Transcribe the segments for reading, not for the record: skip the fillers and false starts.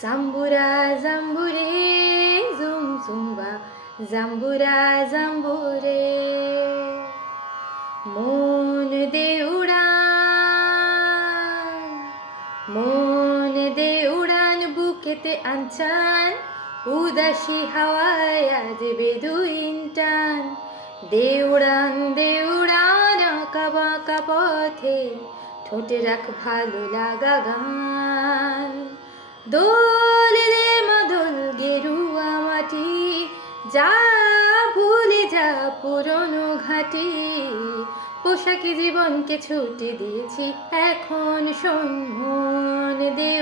জাম্বুরা জাম্বুরে zoom Zumba জাম্বুরা জাম্বুরে মন দে উড়ান মন দে উড়ান বুকেতে আনচান উদাসী হাওয়ায় আজ বেদুইন টান দে উড়ান আঁকা বাঁকা পথে ঠোঁটে রাখ ভালো লাগা গান দোল রে মাদল গেরুয়া মাটি যা ভুলে যা পুরনো ঘাটি পোশাকি জীবনকে ছুটি দিয়েছি এখন শোন মন দে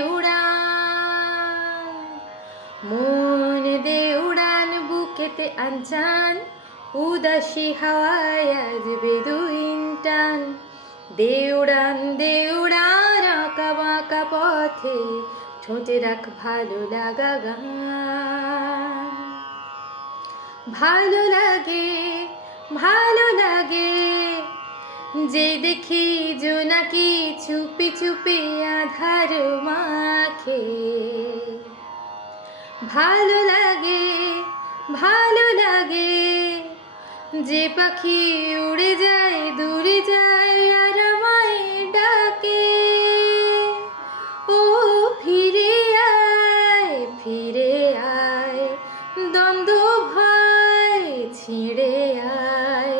উড়ান বুকেতে আনচান উদাসী হাওয়ায় আজ বেদুইন টান দে উড়ান আঁকা বাঁকা পথে ঠোঁটে রাখ ভালো লাগা গান ভালো লাগে যে দেখি জোনাকি চুপি চুপি আধার মাখে ভালো লাগে যে পাখি উড়ে যায় দূরে যায় আর আমায় ডাকে ও ফিরে আয় দ্বন্দ্ব ভয় ছিঁড়ে আয়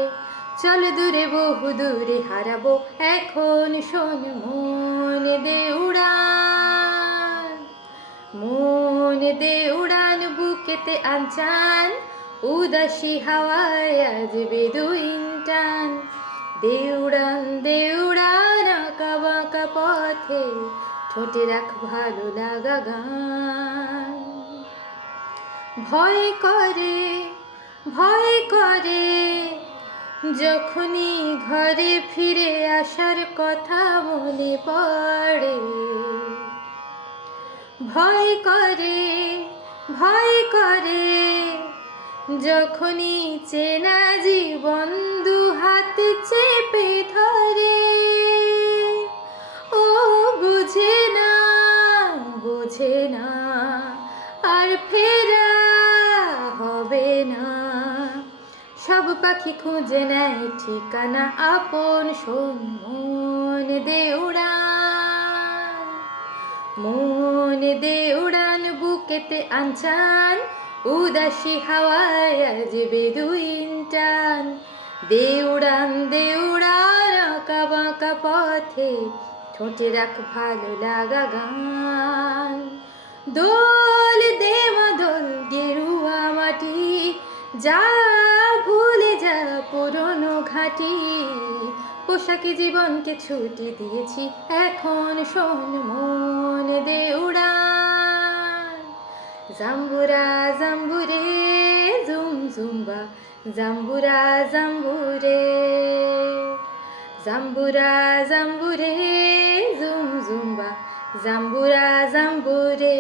চল দূরে বহু দূরে হারাবো এখন শোন মন দে উড়ান বুকেতে আনচান উদাসী হাওয়ায় আজ বেদুইন টান দে উড়ান আঁকা বাঁকা পথে ঠোঁটে রাখ ভালো লাগা গান ভয় করে যখনই ঘরে ফিরে আসার কথা মনে পড়ে ভয় করে যখনই চেনা জীবন দু হাত চেপে ধরে ও বুঝে না আর ফেরা হবে না সব পাখি খুঁজে নেয় ঠিকানা আপন শোন মন দে উড়ান বুকেতে আনচান উদাসী হাওয়ায় আজ বেদুইন টান দে উড়ান আঁকা বাঁকা পথে ঠোঁটে রাখ ভালো লাগা গান দোল দে মাদল গেরুয়া মাটি যা ভুলে যা পুরনো ঘাটি পোশাকি জীবনকে ছুটি দিয়েছি এখন শোন মন দে উড়ান জাম্বুরা জাম্বুরে জুম জুম্বা জাম্বুরা জাম্বুরে জুম জুম্বা জাম্বুরা জাম্বুরে